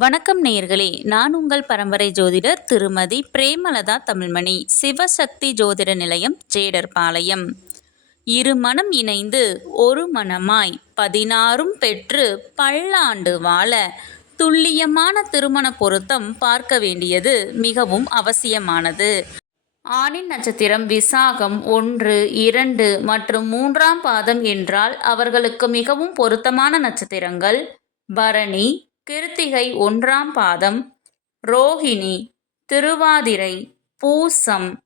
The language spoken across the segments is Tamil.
வணக்கம் நேயர்களே நான் உங்கள் பரம்பரை ஜோதிடர் திருமதி பிரேமலதா தமிழ்மணி சிவசக்தி ஜோதிட நிலையம் ஜேடர்பாளையம். இரு மனம் இணைந்து ஒரு மனமாய் பதினாறும் பெற்று பல்லாண்டு வாழ துல்லியமான திருமண பொருத்தம் பார்க்க வேண்டியது மிகவும் அவசியமானது. ஆணின் நட்சத்திரம் விசாகம் ஒன்று இரண்டு மற்றும் மூன்றாம் பாதம் என்றால் அவர்களுக்கு மிகவும் பொருத்தமான நட்சத்திரங்கள். பரணி கிருத்திகை ஒன்றாம் பாதம் ரோஹிணி திருவாதிரை பூசம்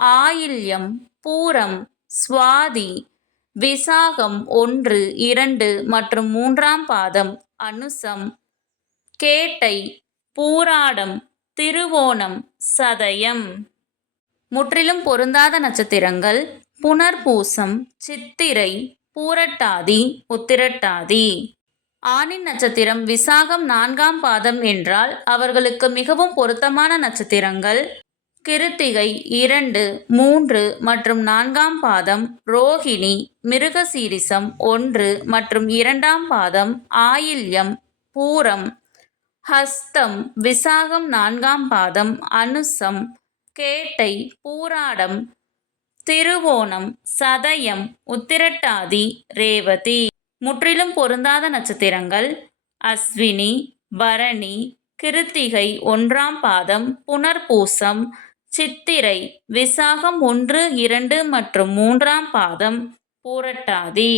ஆயில்யம் பூரம் சுவாதி விசாகம் ஒன்று இரண்டு மற்றும் மூன்றாம் பாதம் அனுசம் கேட்டை பூராடம் திருவோணம் சதயம். முற்றிலும் பொருந்தாத நட்சத்திரங்கள் புனர்பூசம் சித்திரை பூரட்டாதி உத்திரட்டாதி. ஆணின் நட்சத்திரம் விசாகம் நான்காம் பாதம் என்றால் அவர்களுக்கு மிகவும் பொருத்தமான நட்சத்திரங்கள். கிருத்திகை இரண்டு மூன்று மற்றும் நான்காம் பாதம் ரோஹிணி மிருகசீரிசம் ஒன்று மற்றும் இரண்டாம் பாதம் ஆயில்யம் பூரம். ஹஸ்தம் விசாகம் நான்காம் பாதம் அனுசம் கேட்டை பூராடம் திருவோணம் சதயம் உத்திரட்டாதி ரேவதி. முற்றிலும் பொருந்தாத நட்சத்திரங்கள். அஸ்வினி பரணி கிருத்திகை ஒன்றாம் பாதம் புனர்பூசம் சித்திரை விசாகம் ஒன்று இரண்டு மற்றும் மூன்றாம் பாதம் பூரட்டாதி.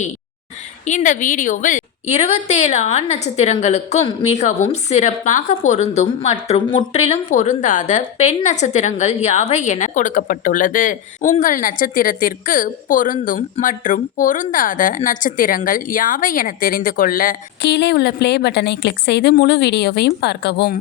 இந்த வீடியோவில் இருபத்தேழு ஆண் நட்சத்திரங்களுக்கும் மிகவும் சிறப்பாக பொருந்தும் மற்றும் முற்றிலும் பொருந்தாத பெண் நட்சத்திரங்கள் யாவை என கொடுக்கப்பட்டுள்ளது. உங்கள் நட்சத்திரத்திற்கு பொருந்தும் மற்றும் பொருந்தாத நட்சத்திரங்கள் யாவை என தெரிந்து கொள்ள கீழே உள்ள பிளே பட்டனை கிளிக் செய்து முழு வீடியோவையும் பார்க்கவும்.